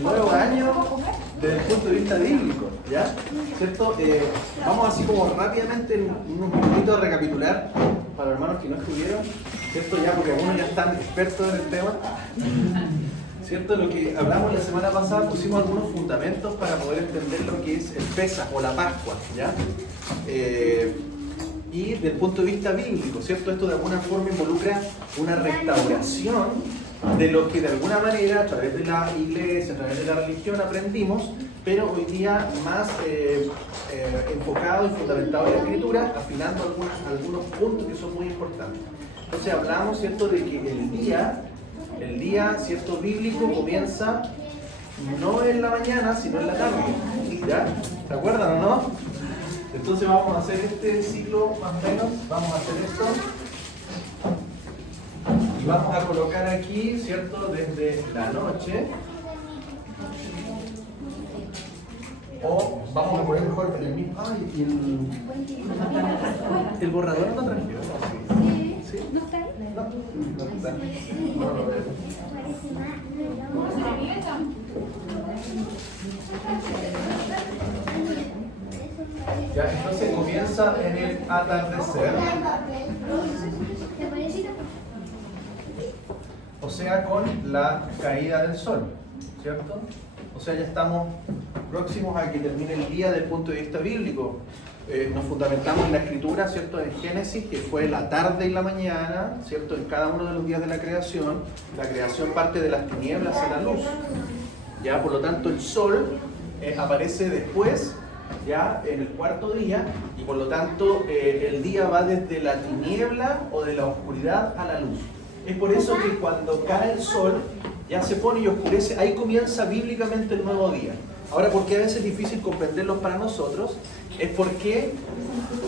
el nuevo año desde el punto de vista bíblico, ¿ya? ¿Cierto? Vamos así como rápidamente en unos minutitos a recapitular para los hermanos que no estuvieron, ¿cierto? Ya porque algunos ya están expertos en el tema, ¿cierto? Lo que hablamos la semana pasada, pusimos algunos fundamentos para poder entender lo que es el Pesaj o la Pascua, ¿ya? Y desde el punto de vista bíblico, ¿cierto? Esto de alguna forma involucra una restauración de lo que de alguna manera a través de la iglesia, a través de la religión aprendimos, pero hoy día más enfocado y fundamentado en la escritura, afinando algunos puntos que son muy importantes. Entonces hablamos, ¿cierto?, de que el día, ¿cierto?, bíblico comienza no en la mañana, sino en la tarde, ¿ya? ¿Se acuerdan o no? Entonces vamos a hacer este ciclo más o menos, vamos a hacer esto. Y vamos a colocar aquí, ¿cierto?, desde la noche. O vamos a poner mejor en el mismo. Ay, y el borrador no tranquilo. ¿Sí? ¿No está ahí? No está. No lo veo. Ya, entonces comienza en el atardecer. O sea, con la caída del sol, ¿cierto? O sea, ya estamos próximos a que termine el día desde el punto de vista bíblico. Nos fundamentamos en la escritura, ¿cierto? En Génesis, que fue la tarde y la mañana, ¿cierto? En cada uno de los días de la creación parte de las tinieblas a la luz. Ya, por lo tanto, el sol aparece después, ya en el cuarto día, y por lo tanto el día va desde la tiniebla o de la oscuridad a la luz. Es por eso que cuando cae el sol, ya se pone y oscurece, ahí comienza bíblicamente el nuevo día. Ahora, ¿por qué a veces es difícil comprenderlo para nosotros? Es porque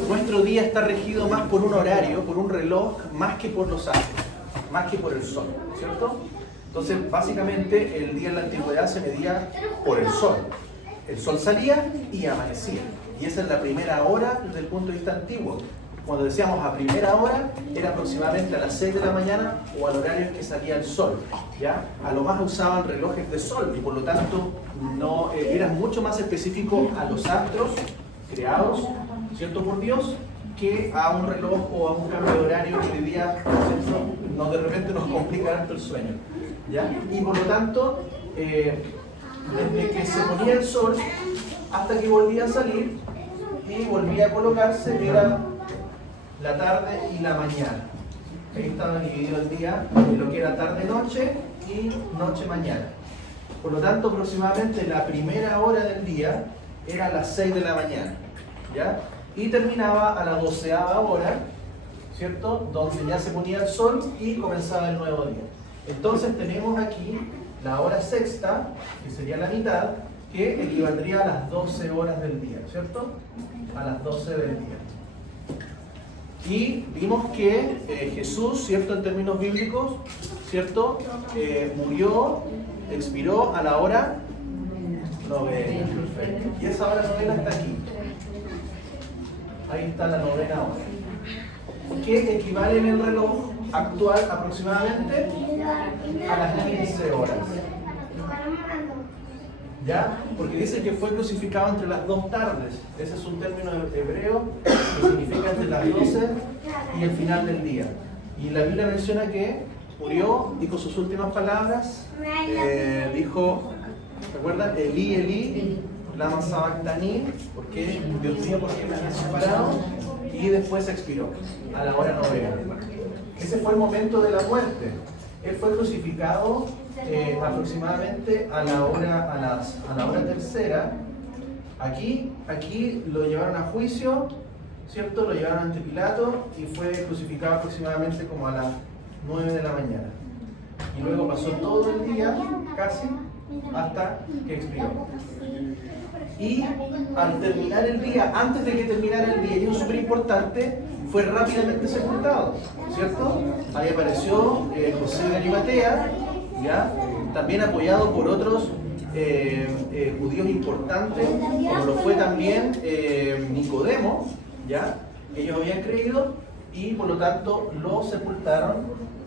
nuestro día está regido más por un horario, por un reloj, más que por los astros, más que por el sol, ¿cierto? Entonces, básicamente, el día en la antigüedad se medía por el sol. El sol salía y amanecía. Y esa es la primera hora desde el punto de vista antiguo. Cuando decíamos a primera hora, era aproximadamente a las 6 de la mañana o al horario en que salía el sol, ¿ya? A lo más usaban relojes de sol y por lo tanto no, eran mucho más específicos a los astros creados, ¿cierto?, por Dios, que a un reloj o a un cambio de horario que hoy día, ¿cierto?, de repente nos complica harto el sueño, ¿ya? Y por lo tanto, desde que se ponía el sol hasta que volvía a salir y volvía a colocarse, era la tarde y la mañana. Ahí estaba dividido el día en lo que era tarde-noche y noche-mañana. Por lo tanto, aproximadamente la primera hora del día era a las 6 de la mañana, ¿ya? Y terminaba a la 12ª hora, ¿cierto?, donde ya se ponía el sol y comenzaba el nuevo día. Entonces tenemos aquí la hora sexta, que sería la mitad, que equivaldría a las 12 horas del día, ¿cierto? A las 12 del día. Y vimos que Jesús, ¿cierto?, en términos bíblicos, ¿cierto?, murió, expiró a la hora novena. Perfecto. Y esa hora novena está aquí. Ahí está la novena hora. Que equivale en el reloj actual aproximadamente a las 15 horas. ¿Ya? Porque dice que fue crucificado entre las dos tardes. Ese es un término hebreo que significa entre las 12 y el final del día. Y la Biblia menciona que murió, dijo sus últimas palabras, dijo, ¿recuerdan? Elí, Elí, lama sabactani, porque Dios mío, ¿por qué me has separado? Y después expiró a la hora novena. Ese fue el momento de la muerte. Él fue crucificado aproximadamente a la hora tercera. Aquí lo llevaron a juicio, ¿cierto? Lo llevaron ante Pilato y fue crucificado aproximadamente como a las 9 de la mañana. Y luego pasó todo el día, casi, hasta que expiró. Y al terminar el día, antes de que terminara el día, y es súper importante, fue rápidamente sepultado, ¿cierto? Ahí apareció José de Arimatea, ¿ya? También apoyado por otros judíos importantes, como lo fue también Nicodemo, ¿ya? Ellos habían creído y por lo tanto lo sepultaron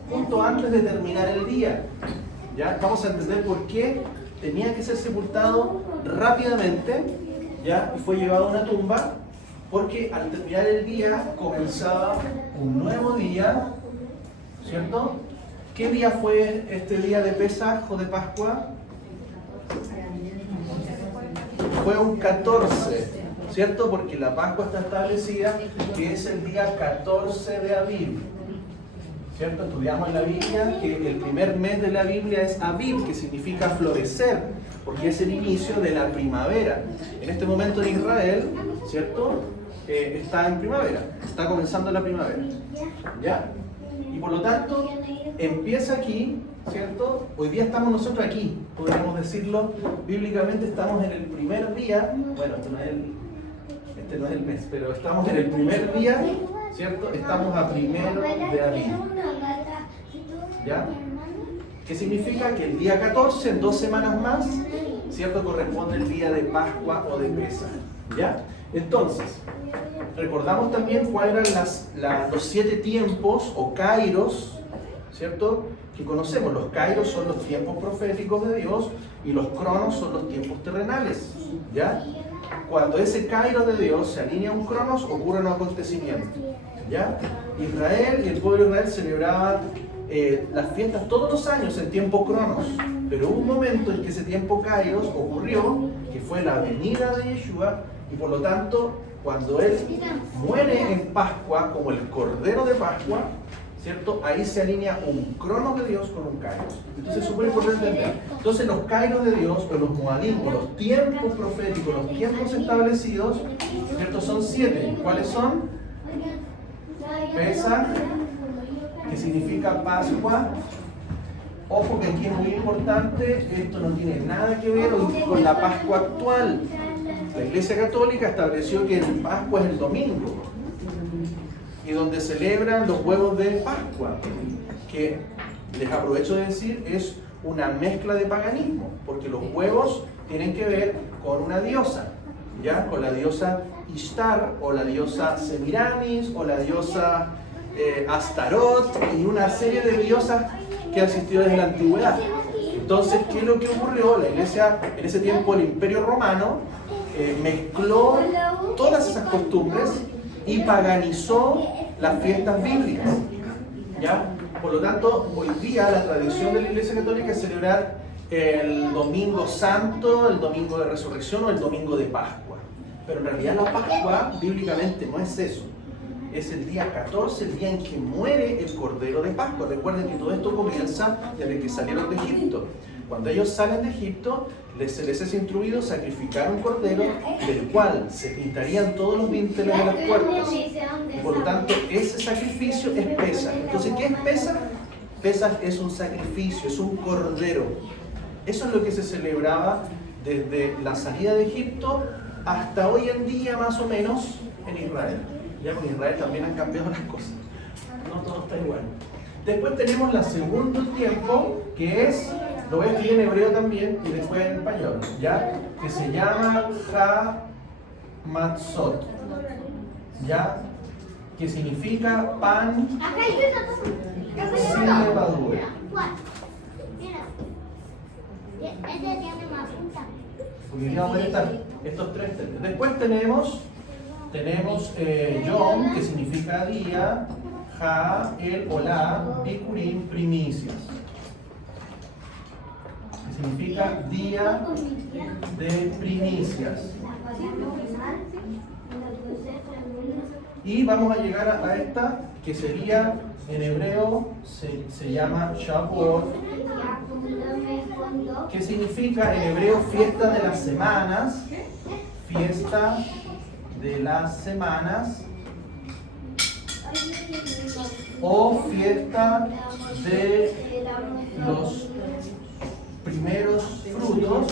justo antes de terminar el día, ¿ya? Vamos a entender por qué tenía que ser sepultado rápidamente, ¿ya? Y fue llevado a una tumba, porque al terminar el día comenzaba un nuevo día, ¿cierto? ¿Qué día fue este día de Pesaj o de Pascua? Fue un 14, ¿cierto? Porque la Pascua está establecida que es el día 14 de Aviv, ¿cierto? Estudiamos en la Biblia que el primer mes de la Biblia es Aviv, que significa florecer, porque es el inicio de la primavera. En este momento en Israel, ¿cierto? Está en primavera, está comenzando la primavera, ¿ya? Y por lo tanto, empieza aquí, ¿cierto? Hoy día estamos nosotros aquí, podríamos decirlo, bíblicamente estamos en el primer día, bueno, este no es el mes, pero estamos en el primer día, ¿cierto? Estamos a primero de abril, ¿ya? ¿Qué significa? Que el día 14, en 2 semanas más, ¿cierto? Corresponde el día de Pascua o de Pesaj, ¿ya? Entonces, recordamos también cuáles eran los 7 tiempos o kairos, ¿cierto? Que conocemos. Los kairos son los tiempos proféticos de Dios y los cronos son los tiempos terrenales, ¿ya? Cuando ese kairo de Dios se alinea a un cronos, ocurre un acontecimiento, ¿ya? Israel y el pueblo de Israel celebraban las fiestas todos los años en tiempo cronos, pero hubo un momento en que ese tiempo kairos ocurrió, que fue la venida de Yeshua, y por lo tanto, cuando él muere en Pascua, como el Cordero de Pascua, ¿cierto? Ahí se alinea un cronos de Dios con un kairos. Entonces es súper importante entender. Entonces los kairos de Dios, o los moadim, o los tiempos proféticos, los tiempos establecidos, ¿cierto? Son 7. ¿Cuáles son? Pesaj, que significa Pascua. Ojo que aquí es muy importante, esto no tiene nada que ver con la Pascua actual. La Iglesia Católica estableció que el Pascua es el domingo, y donde celebran los huevos de Pascua, que les aprovecho de decir es una mezcla de paganismo, porque los huevos tienen que ver con una diosa, ¿ya? Con la diosa Ishtar, o la diosa Semiramis, o la diosa Astarot, y una serie de diosas que han existido desde la antigüedad. Entonces, ¿qué es lo que ocurrió? La Iglesia, en ese tiempo el Imperio Romano, mezcló todas esas costumbres y paganizó las fiestas bíblicas, ¿ya? Por lo tanto, hoy día la tradición de la Iglesia Católica es celebrar el Domingo Santo, el Domingo de Resurrección o el Domingo de Pascua. Pero en realidad la Pascua bíblicamente no es eso. Es el día 14, el día en que muere el Cordero de Pascua. Recuerden que todo esto comienza desde que salieron de Egipto. Cuando ellos salen de Egipto, se les es instruido sacrificar un cordero, del cual se pintarían todos los dinteles de las puertas. Y por lo tanto, ese sacrificio es Pesaj. Entonces, ¿qué es Pesaj? Pesaj es un sacrificio, es un cordero. Eso es lo que se celebraba desde la salida de Egipto hasta hoy en día, más o menos, en Israel. Ya con Israel también han cambiado las cosas. No todo está igual. Después tenemos el segundo tiempo, que es, lo voy a escribir en hebreo también y después en español, ¿ya? Que se llama Ha-Matzot, ¿ya? Que significa pan sin levadura. Porque aquí vamos a estar estos 3 términos. Después tenemos Yom, que significa día, Ha, el o la, Bikurim, primicias. Que significa día de primicias. Y vamos a llegar a esta, que sería, en hebreo, se llama Shavuot, que significa en hebreo fiesta de las semanas, fiesta de las semanas, o fiesta de los primeros frutos,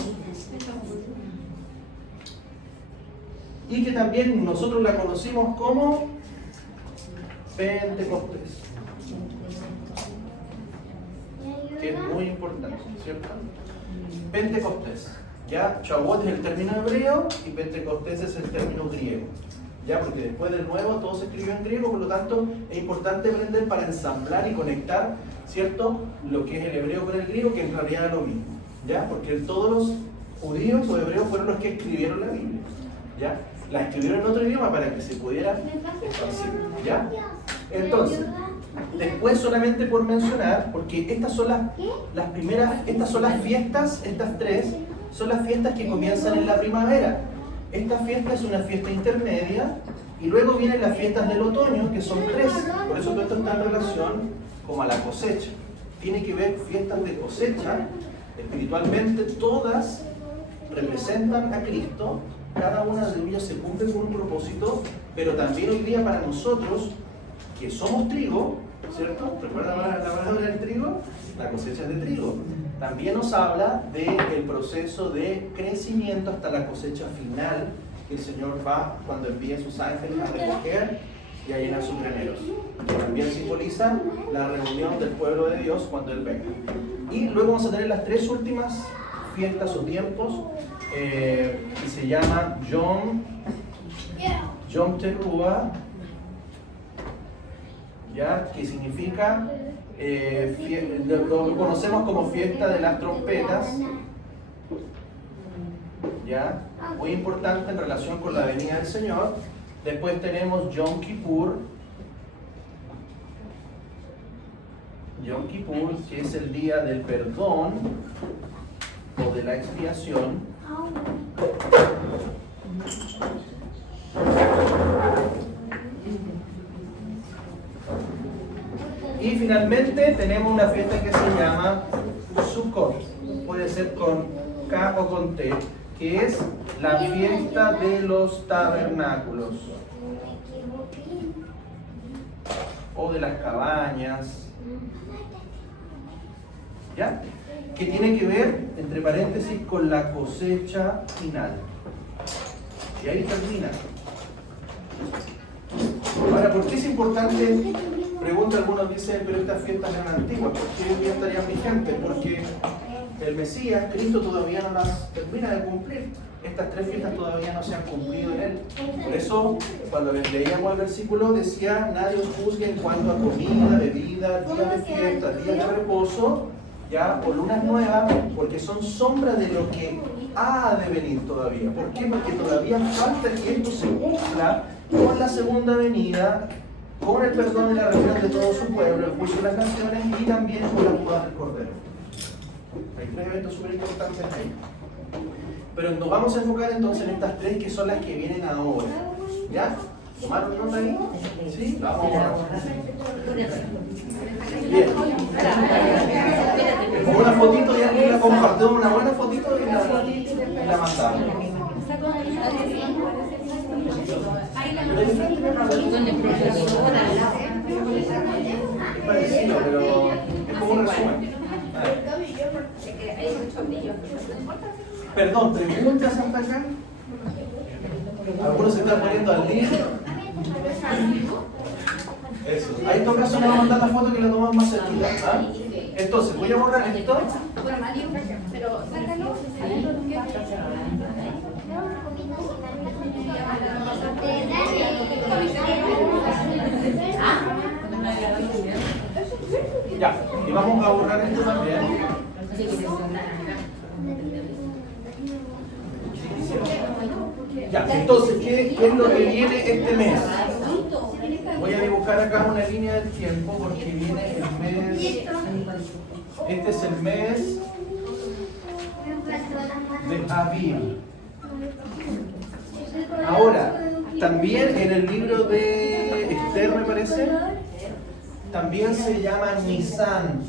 y que también nosotros la conocimos como Pentecostés, que es muy importante, ¿cierto? Pentecostés, ya Shavuot es el término hebreo y Pentecostés es el término griego, ya, porque después del nuevo todo se escribió en griego, por lo tanto es importante aprender para ensamblar y conectar, ¿cierto? Lo que es el hebreo con el griego, que en realidad es lo mismo, ¿ya? Porque todos los judíos o hebreos fueron los que escribieron la Biblia, ¿ya? La escribieron en otro idioma para que se pudiera esparcir, ¿ya? Entonces, después solamente por mencionar, porque estas son las primeras, estas son las fiestas, estas tres, son las fiestas que comienzan en la primavera. Esta fiesta es una fiesta intermedia y luego vienen las fiestas del otoño, que son tres. Por eso todo esto está en relación como a la cosecha. Tiene que ver fiestas de cosecha, espiritualmente todas representan a Cristo. Cada una de ellas se cumple con un propósito, pero también hoy día para nosotros, que somos trigo, ¿cierto? ¿Recuerdan la palabra del trigo? La cosecha de trigo. También nos habla del proceso de crecimiento hasta la cosecha final, que el Señor va cuando envía a sus ángeles a recoger y a llenar sus graneros. Que también simboliza la reunión del pueblo de Dios cuando Él venga. Y luego vamos a tener las tres últimas fiestas o tiempos, que se llama Yom Teruah, ¿ya? Que significa, lo conocemos como fiesta de las trompetas, ¿ya? Muy importante en relación con la venida del Señor. Después tenemos Yom Kippur, que es el día del perdón o de la expiación. Y finalmente tenemos una fiesta que se llama Sukkot, puede ser con K o con T, que es la fiesta de los tabernáculos o de las cabañas, ¿ya? Que tiene que ver, entre paréntesis, con la cosecha final. Y ahí termina. Ahora, ¿por qué es importante? Pregunta, algunos dicen, pero estas fiestas eran antiguas, ¿por qué hoy día estarían vigentes? Porque el Mesías, Cristo, todavía no las termina de cumplir. Estas tres fiestas todavía no se han cumplido en Él. Por eso, cuando les leíamos el versículo, decía, nadie os juzgue en cuanto a comida, bebida, días de fiesta, días de reposo, ya, o lunas nuevas, porque son sombras de lo que ha de venir todavía. ¿Por qué? Porque todavía falta que esto se cumpla con la segunda venida, con el perdón y la reunión de todo su pueblo, el juicio de las naciones y también con la boda del Cordero. Hay tres eventos súper importantes ahí. Pero nos vamos a enfocar entonces en estas tres que son las que vienen ahora. ¿Ya? ¿Tomaron nota ahí? ¿Sí? La vamos a borrar. Bien. Con una fotito ya la compartimos, una buena fotito y la mandamos. Es parecido, pero es como un resumen. Perdón, ¿preguntas hasta acá? Algunos se están poniendo al día. Eso. Ahí en todo caso me va a mandar la foto que la tomamos más cerquita. ¿Ah? Entonces, voy a borrar esto. Pero sácalo. Ya, y vamos a borrar esto también. Ya, entonces, ¿qué es lo que viene este mes? Voy a dibujar acá una línea del tiempo porque viene el mes. Este es el mes de Aviv. Ahora, también en el libro de Esther, me parece, también se llama Nisan.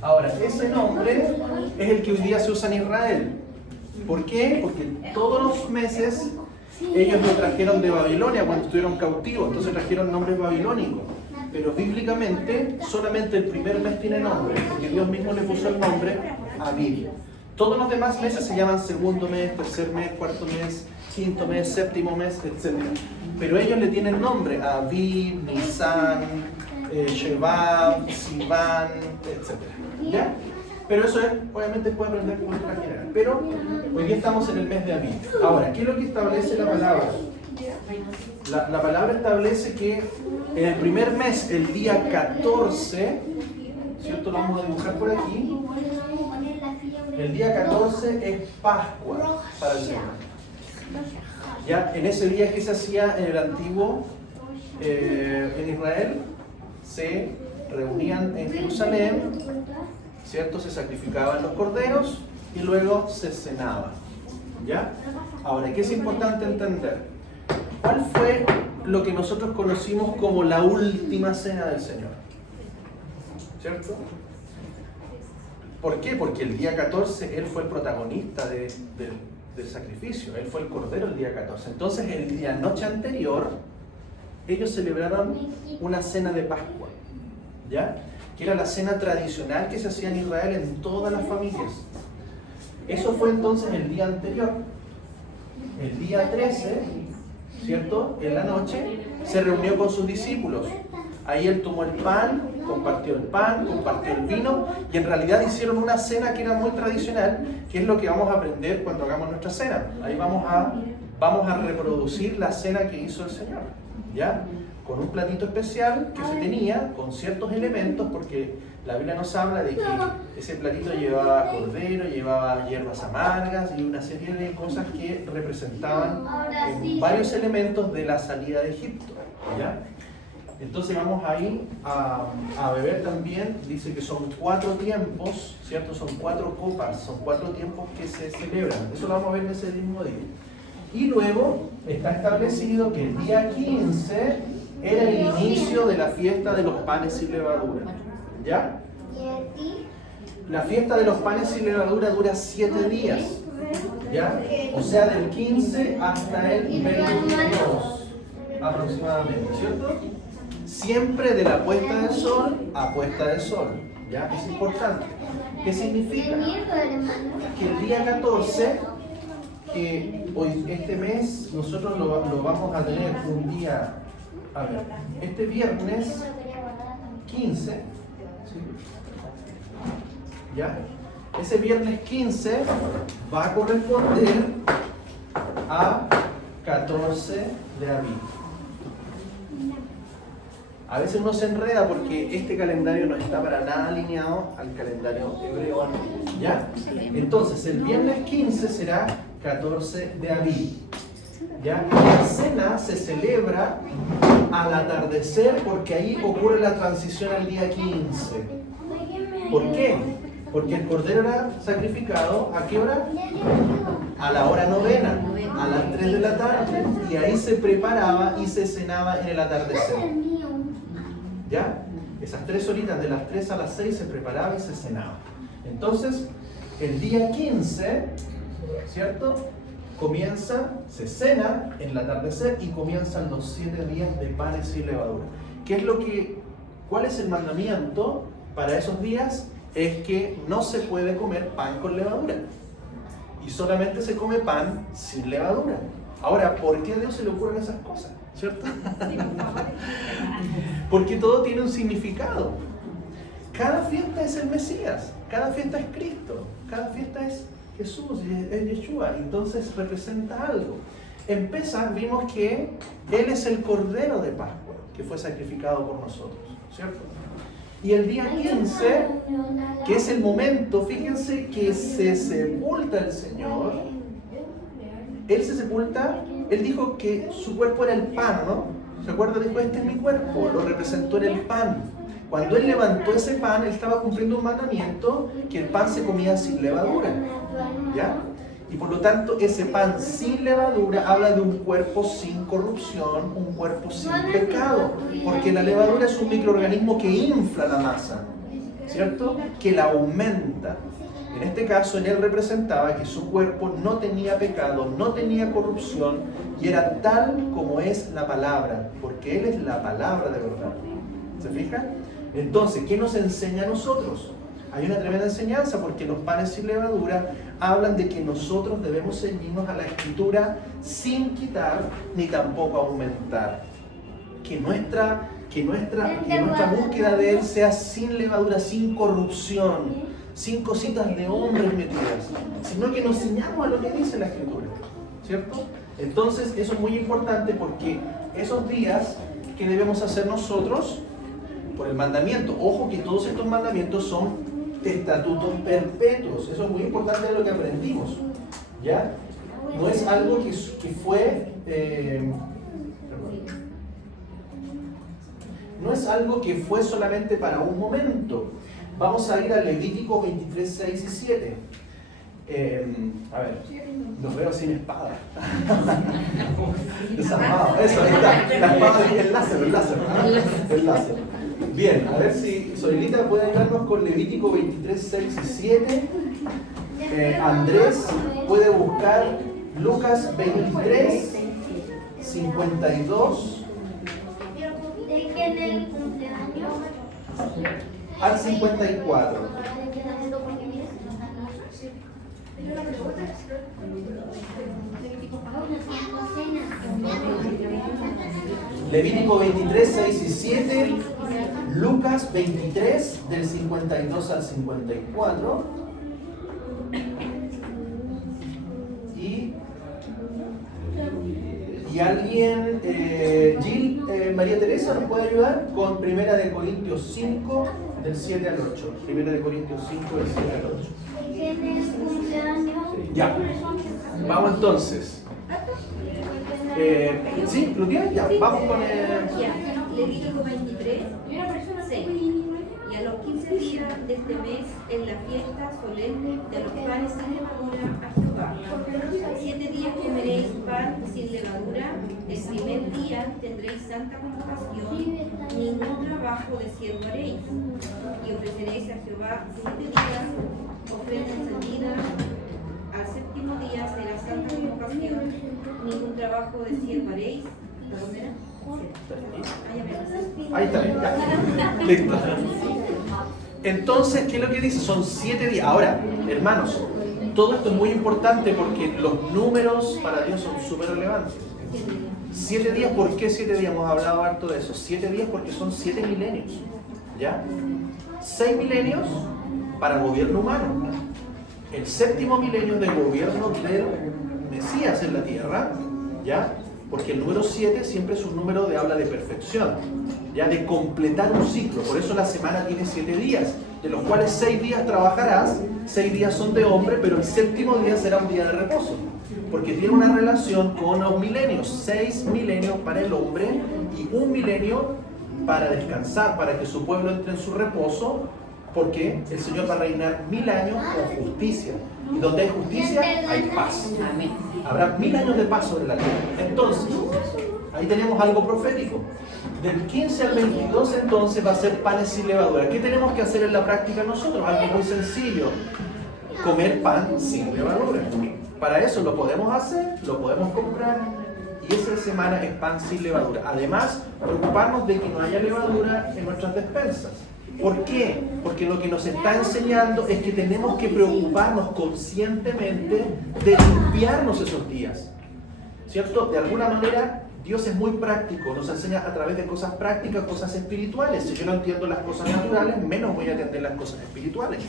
Ahora, ese nombre es el que hoy día se usa en Israel. ¿Por qué? Porque todos los meses ellos lo trajeron de Babilonia cuando estuvieron cautivos, entonces trajeron nombres babilónicos. Pero bíblicamente solamente el primer mes tiene nombre, porque Dios mismo le puso el nombre Aviv. Todos los demás meses se llaman segundo mes, tercer mes, cuarto mes, quinto mes, séptimo mes, etc. Pero ellos le tienen nombre: Aviv, Nisan, Shevat, Sivan, etc. ¿Ya? Pero eso es, obviamente puede aprender con cultura general. Pero hoy día estamos en el mes de Aviv. Ahora, ¿qué es lo que establece la palabra? La palabra establece que en el primer mes, el día 14, ¿cierto? Lo vamos a dibujar por aquí. El día 14 es Pascua para el Señor. Ya, en ese día que se hacía en el antiguo, en Israel, se reunían en Jerusalén, ¿cierto? Se sacrificaban los corderos y luego se cenaba. ¿Ya? Ahora, ¿qué es importante entender? ¿Cuál fue lo que nosotros conocimos como la última cena del Señor? ¿Cierto? ¿Por qué? Porque el día 14 Él fue el protagonista del sacrificio. Él fue el cordero el día 14. Entonces, la noche anterior, ellos celebraron una cena de Pascua. ¿Ya? Que era la cena tradicional que se hacía en Israel en todas las familias. Eso fue entonces el día anterior. El día 13, ¿cierto? En la noche, se reunió con sus discípulos. Ahí Él tomó el pan, compartió el vino, y en realidad hicieron una cena que era muy tradicional, que es lo que vamos a aprender cuando hagamos nuestra cena. Ahí vamos a reproducir la cena que hizo el Señor, ¿ya? Con un platito especial que se tenía, con ciertos elementos, porque la Biblia nos habla de que ese platito llevaba cordero, llevaba hierbas amargas y una serie de cosas que representaban varios elementos de la salida de Egipto, ¿ya? Entonces vamos ahí a beber también. Dice que son 4 tiempos, ¿cierto? Son 4 copas, son 4 tiempos que se celebran. Eso lo vamos a ver en ese mismo día. Y luego está establecido que el día 15 era el inicio de la fiesta de los panes sin levadura. ¿Ya? La fiesta de los panes sin levadura dura 7 días. ¿Ya? O sea, del 15 hasta el 22 aproximadamente, ¿cierto? Siempre de la puesta del sol a puesta del sol. ¿Ya? Es importante. ¿Qué significa? Que el día 14, que hoy, este mes, nosotros lo vamos a tener un día, a ver, este viernes 15, ¿sí? ¿Ya? Ese viernes 15 va a corresponder a 14 de abril. A veces uno se enreda porque este calendario no está para nada alineado al calendario hebreo antiguo, ¿ya? Entonces, el viernes 15 será 14 de abril, ¿ya? La cena se celebra al atardecer porque ahí ocurre la transición al día 15. ¿Por qué? Porque el cordero era sacrificado, ¿a qué hora? A la hora novena, a las 3 de la tarde, y ahí se preparaba y se cenaba en el atardecer. ¿Ya? Esas 3 horitas, de las 3 a las 6 se preparaba y se cenaba. Entonces, el día 15, ¿cierto? Se cena en el atardecer y comienzan los 7 días de panes sin levadura. ¿Cuál es el mandamiento para esos días? Es que no se puede comer pan con levadura. Y solamente se come pan sin levadura. Ahora, ¿por qué a Dios se le ocurren esas cosas? ¿Cierto? Porque todo tiene un significado. Cada fiesta es el Mesías, cada fiesta es Cristo, cada fiesta es Jesús, es Yeshua, entonces representa algo. En Pesaj vimos que Él es el Cordero de Pascua, que fue sacrificado por nosotros, ¿cierto? Y el día 15, que es el momento, fíjense que se sepulta el Señor. Él se sepulta, Él dijo que su cuerpo era el pan, ¿no? ¿Se acuerdan? Dijo, este es mi cuerpo, lo representó en el pan. Cuando Él levantó ese pan, Él estaba cumpliendo un mandamiento, que el pan se comía sin levadura, ¿ya? Y por lo tanto, ese pan sin levadura habla de un cuerpo sin corrupción, un cuerpo sin pecado, porque la levadura es un microorganismo que infla la masa, ¿cierto? Que la aumenta. En este caso, en Él representaba que su cuerpo no tenía pecado, no tenía corrupción, y era tal como es la palabra, porque Él es la palabra de verdad. ¿Se fijan? Entonces, ¿qué nos enseña a nosotros? Hay una tremenda enseñanza, porque los panes sin levadura hablan de que nosotros debemos ceñirnos a la Escritura sin quitar ni tampoco aumentar. Que nuestra búsqueda de Él sea sin levadura, sin corrupción, sin cositas de hombres metidas, sino que nos ceñamos a lo que dice la Escritura, ¿cierto? Entonces, eso es muy importante, porque esos días que debemos hacer nosotros por el mandamiento, ojo que todos estos mandamientos son estatutos perpetuos. Eso es muy importante de lo que aprendimos. ¿Ya? No es algo que fue... no es algo que fue solamente para un momento. Vamos a ir a Levítico 23, 6 y 7. A ver, los veo sin espada. Desarmado. Eso, ahí está. La espada es el láser, ¿no? El láser. Bien, a ver si Soilita puede ayudarnos con Levítico 23, 6 y 7. Andrés puede buscar Lucas 23, 52 al 54. Levítico 23, 6 y 7, Lucas 23, del 52 al 54, y alguien, Jill, María Teresa, ¿nos puede ayudar con 1 de Corintios 5, del 7 al 8? 1 de Corintios 5, del 7 al 8. Ya, vamos entonces. ¿Sí? ¿Lucía? Ya, vamos con el... Levítico 23, 6. Y a los 15 días de este mes, en la fiesta solemne de los panes sin levadura a Jehová. 7 días comeréis pan sin levadura. El primer día tendréis santa convocación. Ningún trabajo de siervo haréis. Y ofreceréis a Jehová 7 días ofrenda encendida. Al séptimo día será santa convocación. Ningún trabajo de siervo haréis. ¿A dónde era? Ahí está, ya. Listo. Entonces, ¿qué es lo que dice? Son 7 días. Ahora, hermanos, todo esto es muy importante porque los números para Dios son súper relevantes. 7 días, ¿por qué 7 días? Hemos hablado harto de eso. 7 días porque son 7 milenios. ¿Ya? 6 milenios para gobierno humano. El séptimo milenio de gobierno del Mesías en la tierra. ¿Ya? Porque el número 7 siempre es un número de habla de perfección, ya de completar un ciclo. Por eso la semana tiene 7 días, de los cuales 6 días trabajarás, 6 días son de hombre, pero el séptimo día será un día de reposo. Porque tiene una relación con los milenios, 6 milenios para el hombre y 1 milenio para descansar, para que su pueblo entre en su reposo, porque el Señor va a reinar 1000 años con justicia. Y donde hay justicia, hay paz. Habrá 1000 años de paz sobre la tierra. Entonces, ahí tenemos algo profético. Del 15 al 22 entonces va a ser panes sin levadura. ¿Qué tenemos que hacer en la práctica nosotros? Algo muy sencillo. Comer pan sin levadura. Para eso lo podemos hacer, lo podemos comprar. Y esa semana es pan sin levadura. Además, preocuparnos de que no haya levadura en nuestras despensas. ¿Por qué? Porque lo que nos está enseñando es que tenemos que preocuparnos conscientemente de limpiarnos esos días. ¿Cierto? De alguna manera, Dios es muy práctico, nos enseña a través de cosas prácticas, cosas espirituales. Si yo no entiendo las cosas naturales, menos voy a entender las cosas espirituales.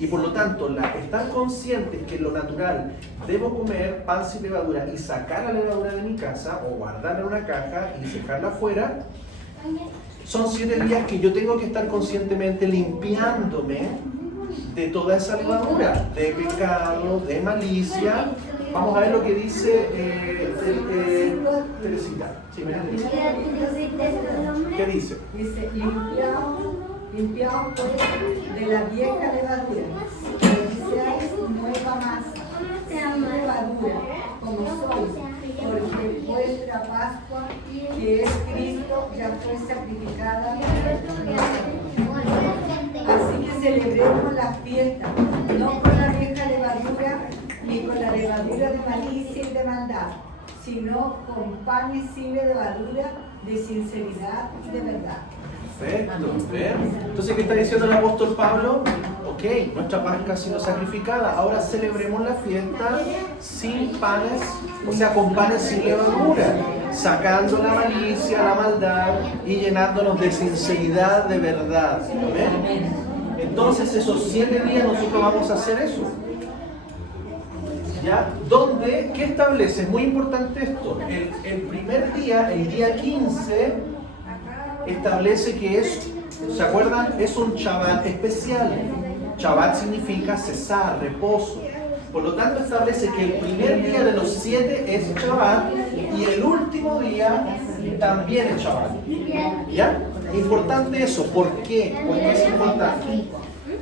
Y por lo tanto, estar conscientes que en lo natural debo comer pan sin levadura y sacar la levadura de mi casa o guardarla en una caja y dejarla afuera, son 7 días que yo tengo que estar conscientemente limpiándome de toda esa levadura, de pecado, de malicia. Vamos a ver lo que dice Teresita. Sí, ¿qué dice? Dice, limpiaos pues de la vieja levadura, que seáis nueva masa, sin levadura, como sois, porque vuestra Pascua, que es Cristo, ya fue sacrificada. Así que celebremos la fiesta, no con la vieja levadura, ni con la levadura de malicia y de maldad, sino con panes sin levadura, de sinceridad y de verdad. Perfecto, ¿ven? Entonces, ¿qué está diciendo el apóstol Pablo? Ok, nuestra Pascua ha sido sacrificada, ahora celebremos la fiesta sin panes, o sea, con panes sin levadura, sacando la malicia, la maldad y llenándonos de sinceridad, de verdad. ¿Ven? Entonces, esos 7 días nosotros vamos a hacer eso. ¿Ya? ¿Dónde? ¿Qué establece? Es muy importante esto. El primer día, el día 15, establece que es, ¿se acuerdan? Es un Shabbat especial. Shabbat significa cesar, reposo. Por lo tanto, establece que el primer día de los 7 es Shabbat y el último día también es Shabbat. ¿Ya? Importante eso. ¿Por qué? ¿Por qué es importante?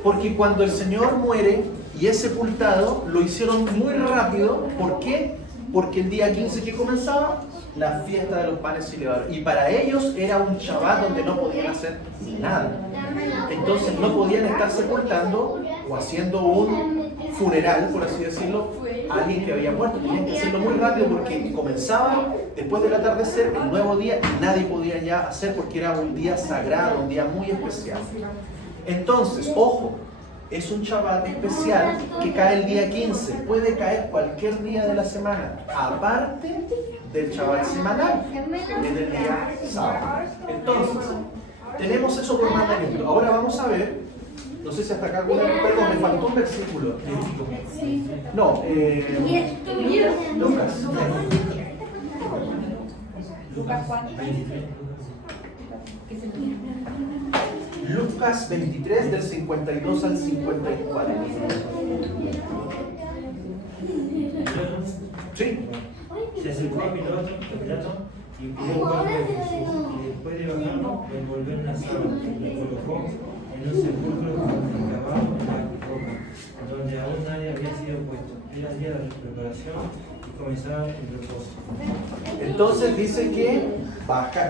Porque cuando el Señor muere y es sepultado, lo hicieron muy rápido. ¿Por qué? Porque el día 15 que comenzaba, la fiesta de los panes sin levadura. Y para ellos era un Shabbat donde no podían hacer nada. Entonces no podían estar sepultando o haciendo un funeral, por así decirlo, a alguien que había muerto. Tenían que hacerlo muy rápido porque comenzaba después del atardecer el nuevo día y nadie podía ya hacer porque era un día sagrado, un día muy especial. Entonces, ojo, es un Shabbat especial que cae el día 15. Puede caer cualquier día de la semana, aparte del Shabbat semanal, en el día sábado. Entonces, tenemos eso por mandamiento. Ahora vamos a ver, no sé si hasta acá, perdón, me faltó un versículo. No, Lucas. Lucas 23 del 52 al 54. Sí. Se acercó a Pilato y pidió parte de Jesús, y después de bajarlo, le envolvió en una sábana y le colocó en un sepulcro cavado en la roca, donde aún nadie había sido puesto. Era día de preparación y comenzaba el reposo. Entonces dice que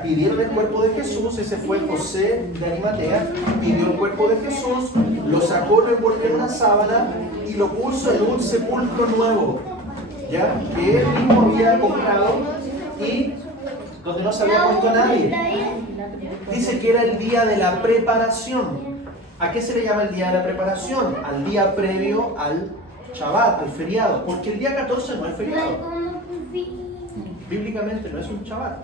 pidieron el cuerpo de Jesús. Ese fue José de Arimatea. Pidió el cuerpo de Jesús, lo sacó, lo envolvió en una sábana y lo puso en un sepulcro nuevo, ¿ya? Que él mismo había comprado y donde no se había puesto nadie. Dice que era el día de la preparación. ¿A qué se le llama el día de la preparación? Al día previo al Shabbat, al feriado. Porque el día 14 no es feriado. Bíblicamente no es un Shabbat.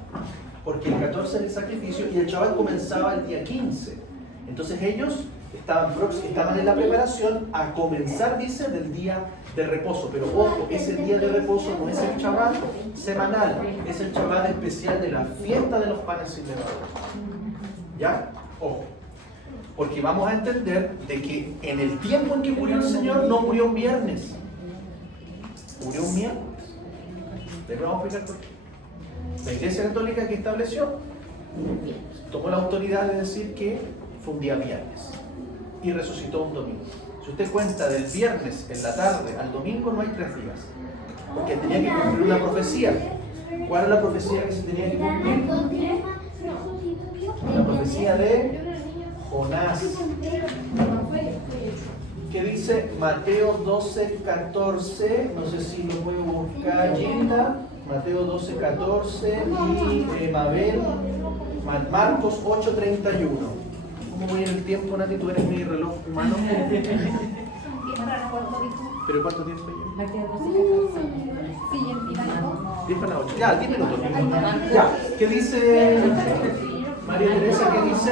Porque el 14 es el sacrificio y el Shabbat comenzaba el día 15. Entonces ellos estaban en la preparación a comenzar, dice, del día de reposo. Pero ojo, ese día de reposo no es el Shabbat semanal, es el Shabbat especial de la fiesta de los panes sin levadura. ¿Ya? Ojo. Porque vamos a entender de que en el tiempo en que murió el Señor no murió un viernes, murió un miércoles. Después vamos a explicar por qué. La Iglesia Católica que estableció tomó la autoridad de decir que fue un día viernes y resucitó un domingo. Si usted cuenta del viernes en la tarde al domingo, no hay 3 días, porque tenía que cumplir una profecía. ¿Cuál es la profecía que se tenía que cumplir? La profecía de Jonás, que dice Mateo 12, 14, no sé si lo puedo buscar, Gilda, Mateo 12, 14 y Mabel, Marcos 8, 31. ¿Cómo voy en el tiempo, Nati? ¿Tú eres mi reloj humano? ¿Pero cuánto tiempo yo? Mateo 12, 14. Sí, yo 10 para las 8. Ya, 10 minutos. Ya, ¿qué dice María Teresa? ¿Qué dice?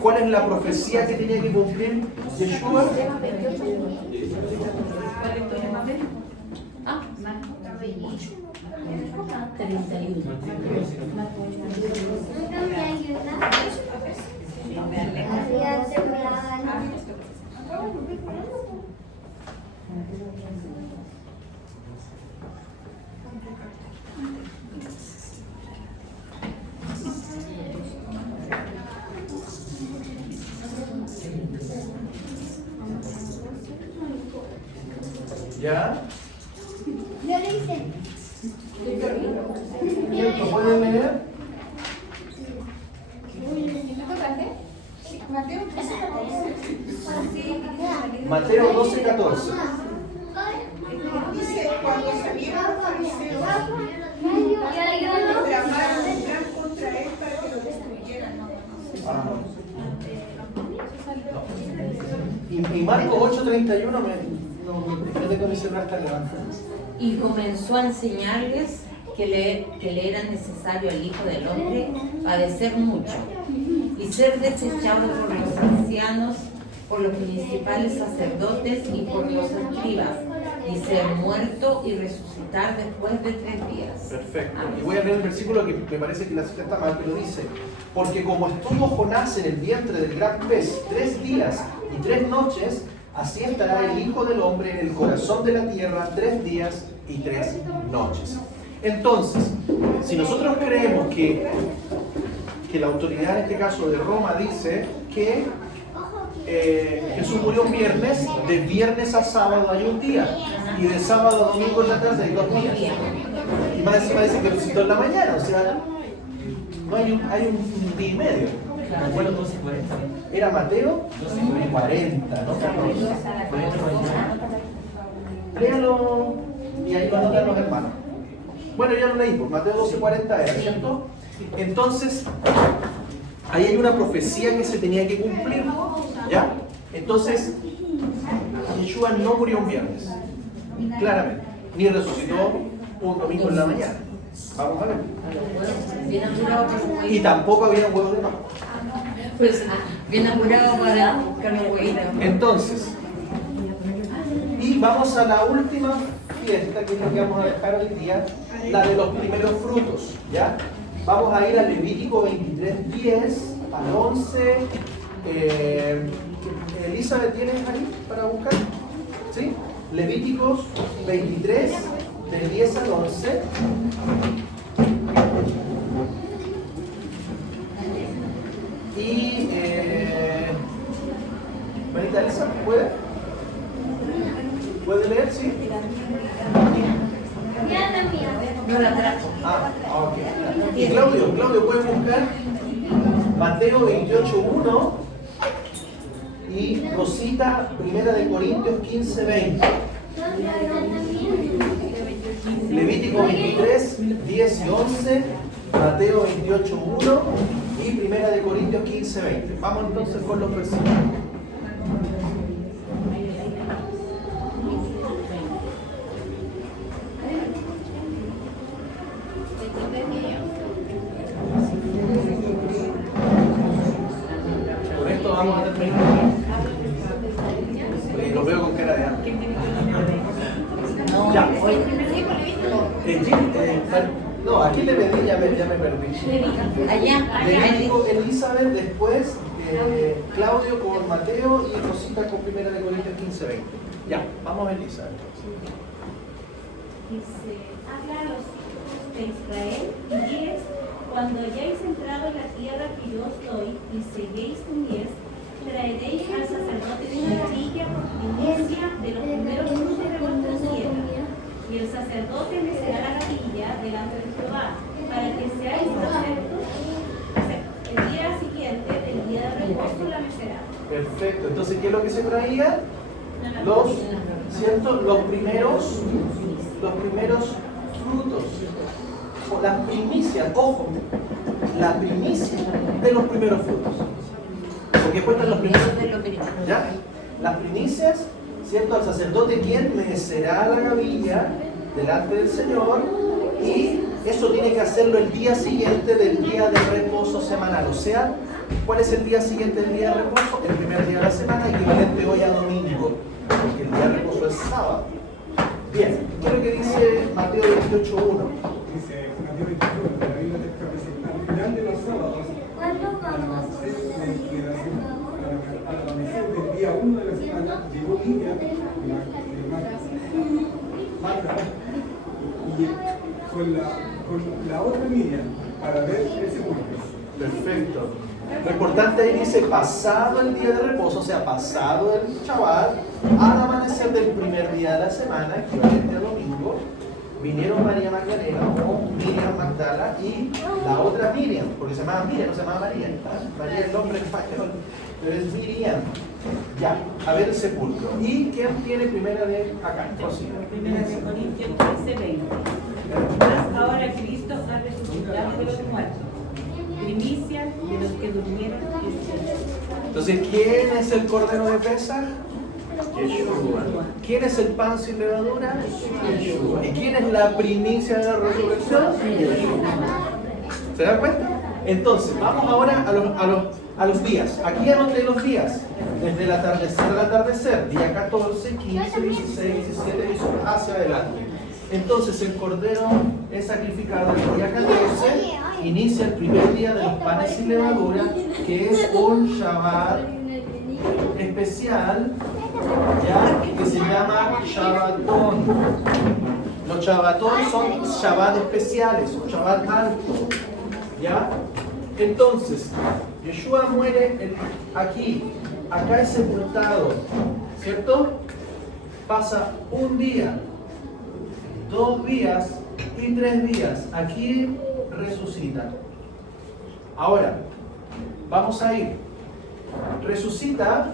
¿Cuál es la profecía que tenía que cumplir Yeshua? Ah, Marcos 31. ¿Ya? Ya le hice. ¿Lo pueden leer? Mateo 12, 14. Dice, cuando salieron los fariseos, tramaron un plan contra él para que lo destruyeran. Y Marcos 8:31 me tengo mi celular está levantado. Y comenzó a enseñarles que le era necesario al Hijo del Hombre padecer mucho y ser desechado por los ancianos, por los principales sacerdotes y por los escribas, y ser muerto y resucitar después de 3 días. Perfecto. Y voy a leer el versículo que me parece que la cita está mal, pero dice: porque como estuvo Jonás en el vientre del gran pez 3 días y 3 noches, así estará el Hijo del Hombre en el corazón de la tierra 3 días y 3 noches. Entonces, si nosotros creemos que la autoridad, en este caso de Roma, dice que Jesús murió un viernes, de viernes a sábado hay un día, y de sábado a domingo en la tarde hay 2 días. Y más encima dice que resucitó en la mañana, o sea, no hay un día y medio. Bueno, 12:40. Era Mateo 12:40, ¿no? Léalo y ahí lo anotan los hermanos. Bueno, ya lo leí, pues Mateo 12:40 era, ¿cierto? Entonces, ahí hay una profecía que se tenía que cumplir, ¿ya? Entonces, Yeshua no murió un viernes, claramente, ni resucitó un domingo en la mañana. Vamos a ver. Bien apurado para los Y huevitos. tampoco había huevos de Pascua. Pues bien apurado para buscar los huevitos. Entonces, y vamos a la última fiesta, que es lo que vamos a dejar hoy día, la de los primeros frutos, ¿ya? Vamos a ir a Levítico 23:10 al 11. Elizabeth, ¿tienes ahí para buscar? ¿Sí? Levíticos 23, del 10 al 11. Y, Marita Elsa, ¿puede? ¿Puede leer? ¿Sí? No la trajo. Ok. Y Claudio, puede buscar Mateo 28:1 y Rosita, 1 de Corintios 15:20. Levítico 23, 10 y 11, Mateo 28:1 y 1 de Corintios 15:20. Vamos entonces con los versículos. Con esto vamos a terminar. Los veo con cara de hambre. No, Ya. hoy. No, aquí le pedí, ya me perdí. Allá. Levítico, Elizabeth, después Claudio con Mateo y Rosita con 1 de Corintios 15:20. Ya, vamos a Elizabeth. Dice, habla a los hijos de Israel y diles, cuando hayáis entrado en la tierra que yo os doy y seguéis tu mies, traeréis al sacerdote una gavilla por primicia de los primeros frutos de vuestra tierra. Y el sacerdote mecerá la gavilla delante de Jehová, para que seáis aceptos. El día siguiente del día de reposo la mecerá. Perfecto, entonces, ¿qué es lo que se traía? ¿Cierto? Los primeros frutos, o las primicias, ojo, la primicia de los primeros frutos. Porque cuentan los primeros frutos. ¿Ya? Las primicias, ¿cierto? Al sacerdote, quien mecerá la gavilla delante del Señor, y eso tiene que hacerlo el día siguiente del día de reposo semanal. O sea, ¿cuál es el día siguiente del día de reposo? El primer día de la semana, equivalente hoy a domingo, porque el día de reposo es sábado. Bien, ¿qué es lo que dice Mateo 28:1? Dice Mateo 28, la Biblia te establece al final de los sábados, al amanecer del día 1 de la semana, llegó Lidia, Marta, y con la otra Miriam, para ver el sepulcro. Perfecto. Lo importante ahí dice pasado el día de reposo, o sea, pasado el Shabbat, al amanecer del primer día de la semana, equivalente a domingo, vinieron María Magdalena o Miriam Magdala y la otra Miriam, porque se llamaba Miriam, no se llamaba María. María es el nombre español, pero es Miriam. Ya, a ver el sepulcro. ¿Y quién tiene primera de acá? Rosita. Primera de Corintios 15:20. Mas ahora Cristo ha resucitado de los muertos, primicia de los que durmieron y se Entonces, ¿quién es el cordero de Pesaj? Yeshua. ¿Quién es el pan sin levadura? Yeshua. ¿Y quién es la primicia de la resurrección? Yeshua. ¿Se dan cuenta? Entonces, vamos ahora a los días. Aquí anoté los días. Desde el atardecer al atardecer, día 14, 15, 16, 17, 18, hacia adelante. Entonces, el cordero es sacrificado el día 14, inicia el primer día de los panes sin levadura, que es un Shabbat especial, ¿ya? Que se llama Shabbatón. Los Shabbatón son Shabbat especiales, un Shabbat alto, ¿ya? Entonces, Yeshua muere aquí, acá es sepultado, ¿cierto? Pasa un día, 2 días y 3 días. Aquí resucita. Ahora, vamos a ir. Resucita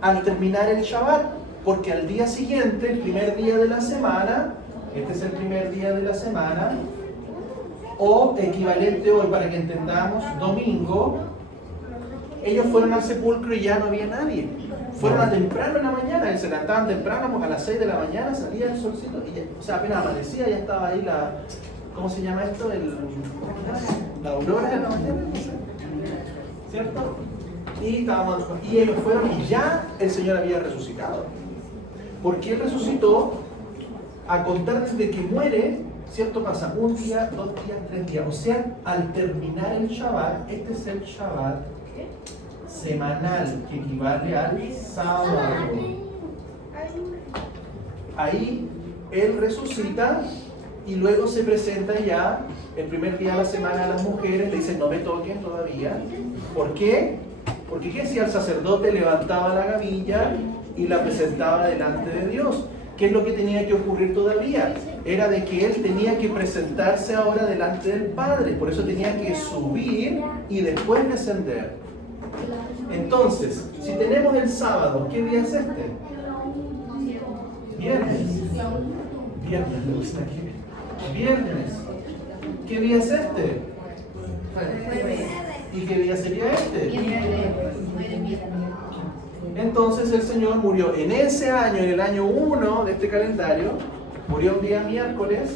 al terminar el Shabbat, porque al día siguiente, el primer día de la semana, este es el primer día de la semana, o equivalente hoy para que entendamos, domingo, ellos fueron al sepulcro y ya no había nadie. Fueron a temprano en la mañana, se levantaban temprano, a las 6 de la mañana salía el solcito, y ya, o sea, apenas amanecía, ya estaba ahí la, ¿cómo se llama esto? La aurora de la mañana, ¿cierto? Y ellos fueron y ya el Señor había resucitado. Porque Él resucitó a contar desde que muere, ¿cierto? Pasa 1 día, 2 días, 3 días. O sea, al terminar el Shabbat, este es el Shabbat semanal, que equivale al sábado. Ahí Él resucita y luego se presenta ya el primer día de la semana a las mujeres, le dicen no me toquen todavía. ¿Por qué? Porque ¿qué hacía el sacerdote? Levantaba la gavilla y la presentaba delante de Dios. ¿Qué es lo que tenía que ocurrir todavía? Era de que él tenía que presentarse ahora delante del Padre. Por eso tenía que subir y después descender. Entonces, si tenemos el sábado, ¿qué día es este? Viernes. Viernes, me gusta aquí. Viernes. ¿Qué día es este? ¿Y qué día sería este? Entonces el Señor murió en ese año, en el año 1 de este calendario, murió un día miércoles,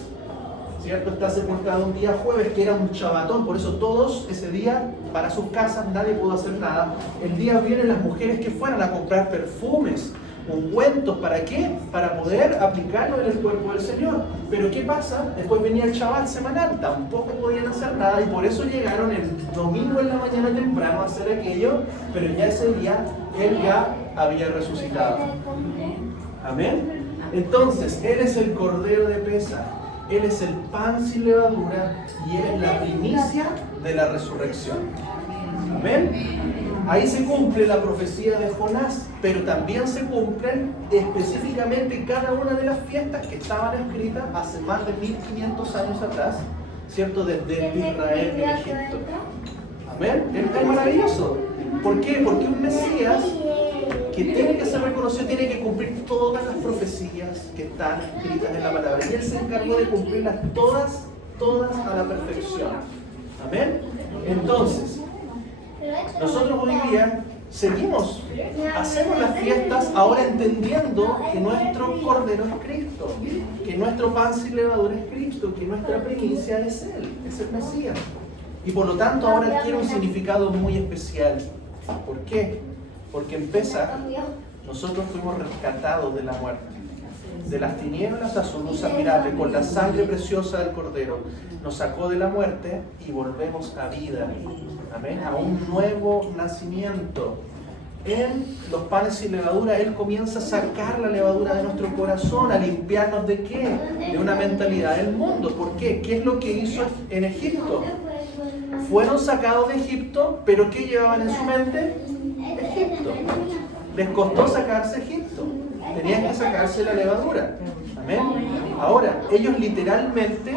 ¿cierto? Está sepultado un día jueves, que era un Shabbatón, por eso todos ese día para sus casas nadie pudo hacer nada. El día vienen las mujeres que fueran a comprar perfumes, ungüentos, ¿para qué? Para poder aplicarlo en el cuerpo del Señor. Pero ¿qué pasa? Después venía el Shabbat semanal, tampoco podían hacer nada y por eso llegaron el domingo en la mañana temprano a hacer aquello, pero ya ese día Él ya había resucitado. Amén. Entonces, Él es el Cordero de Pesa, Él es el pan sin levadura y Él es la primicia de la resurrección. Amén. Ahí se cumple la profecía de Jonás, pero también se cumplen específicamente cada una de las fiestas que estaban escritas hace más de 1500 años atrás, ¿cierto? Desde Israel en Egipto. Amén. Es maravilloso. ¿Por qué? Porque un Mesías que tiene que ser reconocido, tiene que cumplir todas las profecías que están escritas en la palabra. Y Él se encargó de cumplirlas todas a la perfección. Amén. Entonces, nosotros hoy día hacemos las fiestas ahora entendiendo que nuestro Cordero es Cristo, que nuestro pan sin levadura es Cristo, que nuestra primicia es Él, es el Mesías. Y por lo tanto ahora adquiere un significado muy especial. ¿Por qué? Porque en Pesaj nosotros fuimos rescatados de la muerte, de las tinieblas a su luz admirable, con la sangre preciosa del Cordero. Nos sacó de la muerte y volvemos a vida. Amén. A un nuevo nacimiento. En los panes sin levadura, Él comienza a sacar la levadura de nuestro corazón, a limpiarnos ¿de qué? De una mentalidad del mundo. ¿Por qué? ¿Qué es lo que hizo en Egipto? Fueron sacados de Egipto, pero ¿qué llevaban en su mente? Egipto. Les costó sacarse Egipto. Tenían que sacarse la levadura. Amén. Ahora, ellos literalmente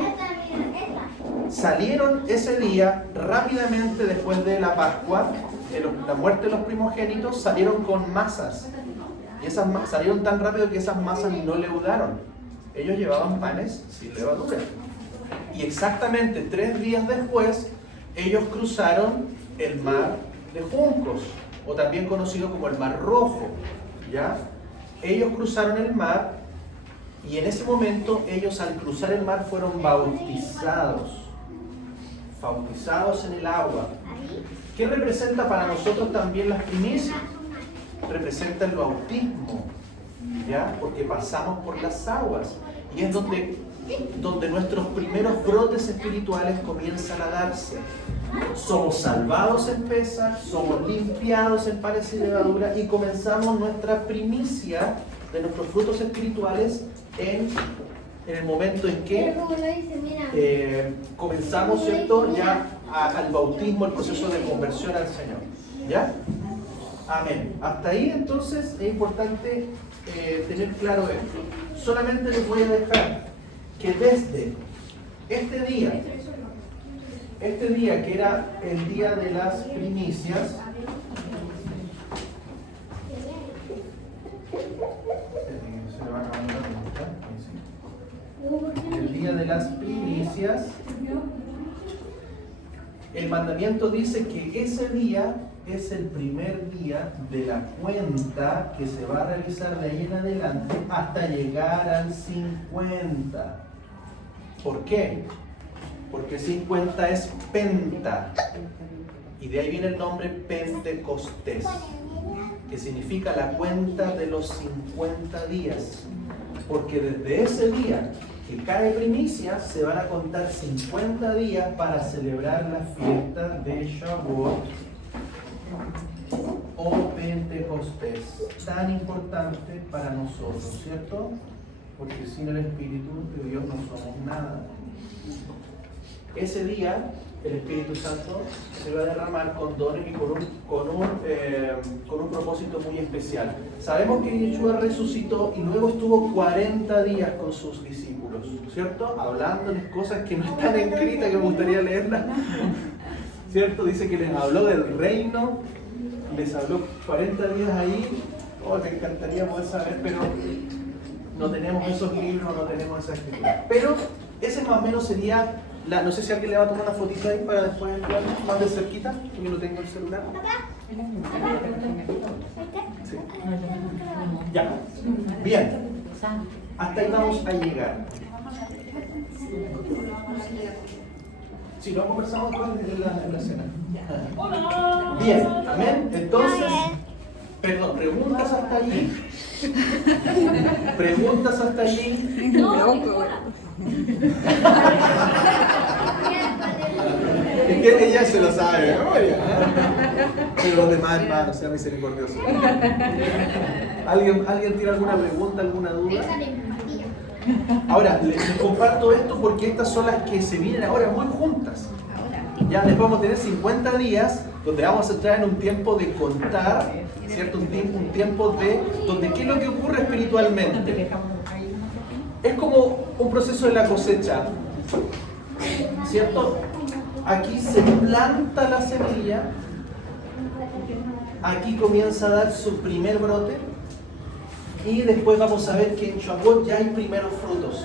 salieron ese día rápidamente después de la Pascua, de la muerte de los primogénitos, salieron con masas. Y esas salieron tan rápido que esas masas no leudaron. Ellos llevaban panes sin levadura. Y exactamente 3 días después, ellos cruzaron el mar de juncos, o también conocido como el Mar Rojo. ¿Ya? Ellos cruzaron el mar y en ese momento ellos al cruzar el mar fueron bautizados en el agua. ¿Qué representa para nosotros también las primicias? Representa el bautismo, ¿ya? Porque pasamos por las aguas. Y es donde nuestros primeros brotes espirituales comienzan a darse. Somos salvados en Pesaj, somos limpiados en panes y levadura y comenzamos nuestra primicia de nuestros frutos espirituales en el momento en que comenzamos, ¿cierto?, ya al bautismo, el proceso de conversión al Señor. ¿Ya? Amén. Hasta ahí entonces es importante tener claro esto. Solamente les voy a dejar que desde este día que era el día de las primicias, el día de las primicias, el mandamiento dice que ese día es el primer día de la cuenta que se va a realizar de ahí en adelante hasta llegar al 50. ¿Por qué? Porque 50 es penta, y de ahí viene el nombre Pentecostés, que significa la cuenta de los 50 días, porque desde ese día que cae primicia se van a contar 50 días para celebrar la fiesta de Shavuot o Pentecostés, tan importante para nosotros, ¿cierto? Porque sin el Espíritu de Dios no somos nada. Ese día el Espíritu Santo se va a derramar con dones y con un propósito muy especial. Sabemos que Yeshua resucitó y luego estuvo 40 días con sus discípulos, ¿cierto? Hablándoles cosas que no están escritas, que me gustaría leerlas, ¿cierto? Dice que les habló del reino, les habló 40 días ahí. Oh, me encantaría poder saber, pero no tenemos esos libros, no tenemos esa escritura. Pero ese más o menos sería no sé si alguien le va a tomar una fotito ahí para después entrar más de cerquita, porque lo tengo en el celular. Sí. Ya. Bien. Hasta ahí vamos a llegar. Sí, lo conversamos en la cena. Bien, amén. Entonces, perdón, preguntas hasta allí. ¿Preguntas hasta allí? Es que ella se lo sabe de memoria, pero los demás hermanos, sean misericordiosos. ¿Alguien tiene alguna pregunta, alguna duda? Ahora, les comparto esto porque estas son las que se vienen ahora muy juntas. Ya después vamos a tener 50 días donde vamos a entrar en un tiempo de contar, ¿cierto? Un tiempo de donde qué es lo que ocurre espiritualmente. Es como un proceso de la cosecha, ¿cierto? Aquí se planta la semilla, aquí comienza a dar su primer brote y después vamos a ver que en Shavuot ya hay primeros frutos.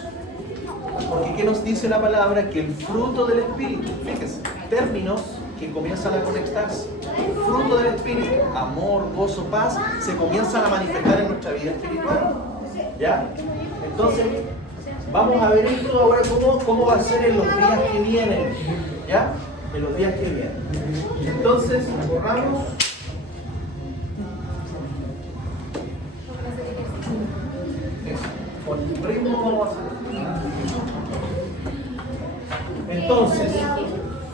Porque ¿qué nos dice la palabra? Que el fruto del Espíritu, fíjense, términos que comienzan a conectarse. El fruto del Espíritu, amor, gozo, paz, se comienzan a manifestar en nuestra vida espiritual. ¿Ya? Entonces, vamos a ver esto ahora cómo va a ser en los días que vienen. ¿Ya? En los días que vienen. Entonces, borramos. Con el ritmo vamos a hacer. Entonces,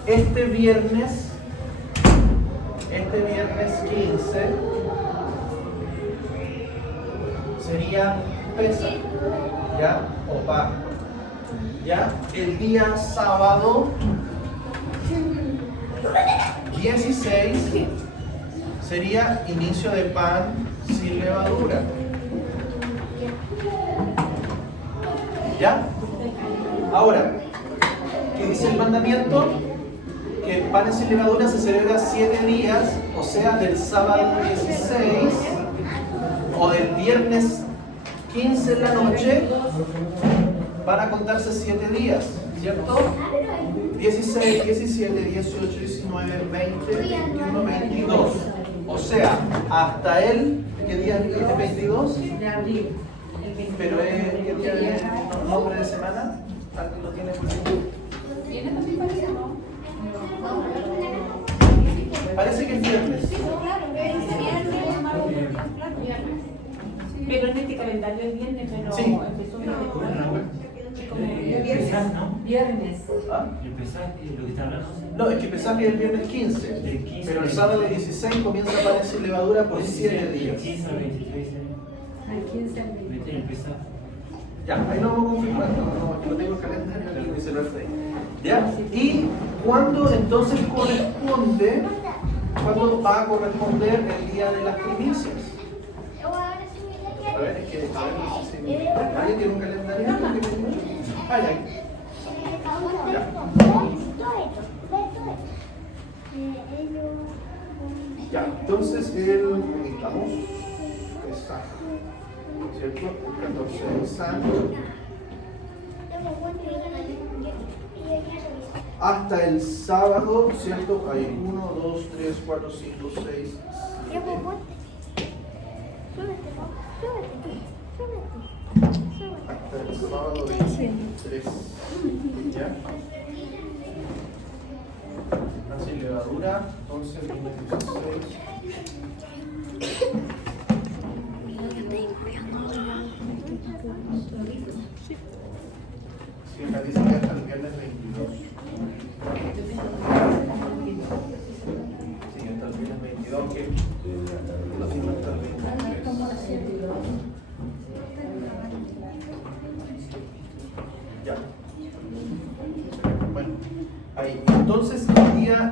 este viernes 15 sería Pesaj, ¿ya? O Pascua. ¿Ya? El día sábado 16 sería inicio de pan sin levadura. ¿Ya? Ahora, ¿qué dice el mandamiento? Que el pan sin levadura se celebra 7 días, o sea, del sábado 16 o del viernes 15 en la noche, van a contarse 7 días, ¿cierto? 16, 17, 18, 19, 20, 21, 22. O sea, hasta el, ¿qué día es 22? De abril. Pero es, ¿qué día es nombre de semana? ¿Alguien lo tiene por ahí? ¿Viene también para eso, no? Parece que es viernes. Pero en este calendario es viernes, pero Sí. empezó un viernes. Pesaj, ¿no? Viernes. ¿Ah? El Pesaj, lo que está hablando. No, es que Pesaj es el viernes 15, El 15, pero el sábado 16 comienza a aparecer levadura por 7 El días. 15 al 23, Al 15 al 20. el Pesaj. Ya, ahí lo vamos a confirmar, no tengo el calendario aquí, dice el ahí. ¿Ya? ¿Y cuándo entonces corresponde, cuándo va a corresponder el día de las primicias? A ver, es que, a ver, no sé si... ¿Alguien tiene un calendario? Ah, ya, entonces ahí estamos, exacto, ¿cierto? El 14 de San, hasta el sábado, ¿cierto? Hay 1, 2, 3, 4, 5, 6, 7. Hasta el sábado 23. ¿Ya? Así levadura, entonces 16. Sí, acá dice que hasta el viernes 22. Sí, hasta el viernes 22, que lo digo hasta el 23. Ya. Bueno, ahí. Entonces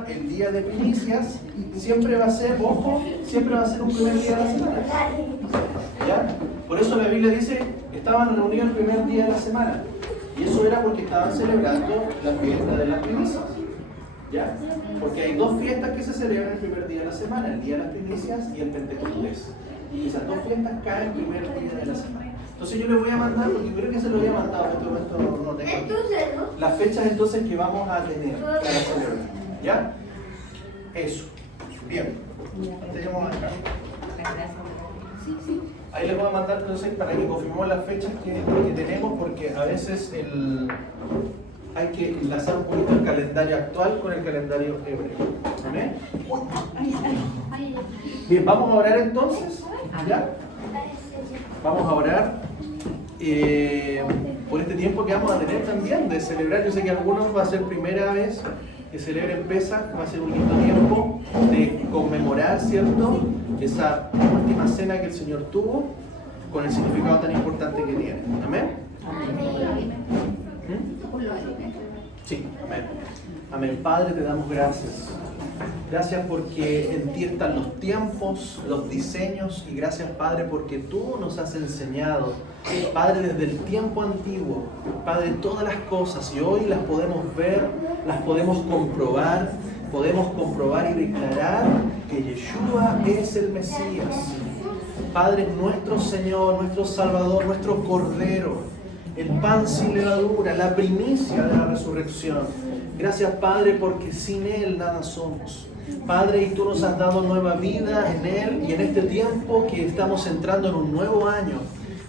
el día de primicias siempre va a ser, ojo, siempre va a ser un primer día de la semana. ¿Ya? Por eso la Biblia dice que estaban reunidos el primer día de la semana. Y eso era porque estaban celebrando la fiesta de las primicias. ¿Ya? Porque hay dos fiestas que se celebran el primer día de la semana, el día de las primicias y el Pentecostés. Y esas dos fiestas caen el primer día de la semana. Entonces yo les voy a mandar, porque creo que se lo había mandado, en este momento no tengo aquí, las fechas entonces que vamos a tener para celebrar. ¿Ya? Eso. Bien. Tenemos acá. Ahí les voy a mandar entonces para que confirmemos las fechas que tenemos, porque a veces hay que enlazar un poquito el calendario actual con el calendario hebreo. ¿Amén? Bien, vamos a orar entonces. ¿Ya? Vamos a orar por este tiempo que vamos a tener también de celebrar. Yo sé que algunos va a ser primera vez que celebren Pesaj, va a ser un lindo tiempo de conmemorar, ¿cierto?, esa última cena que el Señor tuvo con el significado tan importante que tiene. ¿Amén? Sí, amén. Amén. Padre, te damos gracias. Gracias porque en ti están los tiempos, los diseños, y gracias, Padre, porque tú nos has enseñado, Padre, desde el tiempo antiguo, Padre, todas las cosas, y hoy las podemos ver, las podemos comprobar y declarar que Yeshua es el Mesías. Padre, nuestro Señor, nuestro Salvador, nuestro Cordero, el pan sin levadura, la primicia de la resurrección. Gracias, Padre, porque sin Él nada somos. Padre, y tú nos has dado nueva vida en Él, y en este tiempo que estamos entrando en un nuevo año,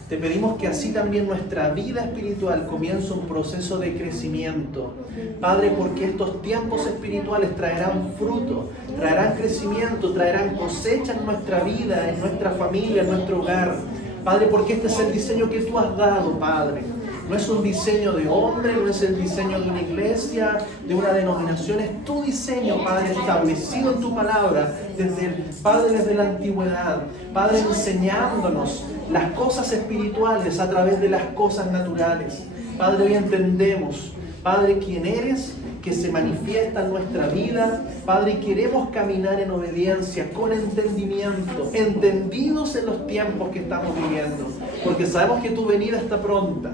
te pedimos que así también nuestra vida espiritual comience un proceso de crecimiento. Padre, porque estos tiempos espirituales traerán fruto, traerán crecimiento, traerán cosecha en nuestra vida, en nuestra familia, en nuestro hogar. Padre, porque este es el diseño que tú has dado, Padre. No es un diseño de hombre, no es el diseño de una iglesia, de una denominación, es tu diseño, Padre, establecido en tu palabra desde la antigüedad. Padre, enseñándonos las cosas espirituales a través de las cosas naturales. Padre, hoy entendemos, Padre, quién eres, que se manifiesta en nuestra vida. Padre, y queremos caminar en obediencia, con entendimiento, entendidos en los tiempos que estamos viviendo, porque sabemos que tu venida está pronta.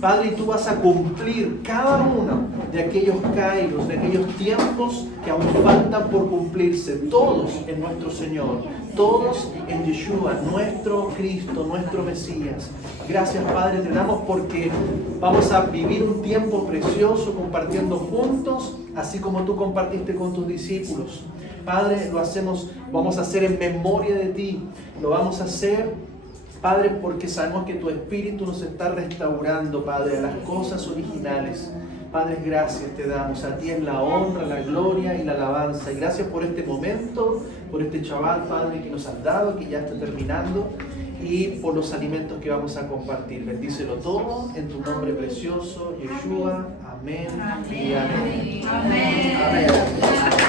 Padre, y tú vas a cumplir cada uno de aquellos kairos, de aquellos tiempos que aún faltan por cumplirse, todos en nuestro Señor, todos en Yeshua, nuestro Cristo, nuestro Mesías. Gracias, Padre, te damos porque vamos a vivir un tiempo precioso compartiendo juntos, así como tú compartiste con tus discípulos. Padre, vamos a hacer en memoria de ti, lo vamos a hacer, Padre, porque sabemos que tu Espíritu nos está restaurando, Padre, a las cosas originales. Padre, gracias te damos. A ti es la honra, la gloria y la alabanza. Y gracias por este momento, por este Shabbat, Padre, que nos has dado, que ya está terminando. y por los alimentos que vamos a compartir. Bendícelo todo en tu nombre precioso, Yeshua. Amén. Y amén. Amén. Amén.